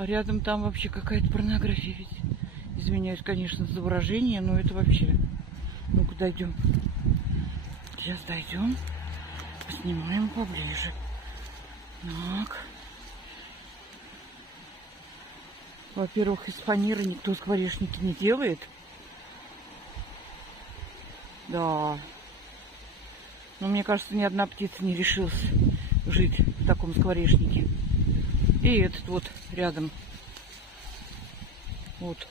А рядом там вообще какая-то порнография ведь. Извиняюсь, конечно, за выражение, но это вообще... Ну-ка, дойдем. Сейчас дойдем. Поснимаем поближе. Так. Во-первых, из фанеры никто скворечники не делает. Да. Но мне кажется, ни одна птица не решилась жить в таком скворечнике. И этот вот рядом. Вот.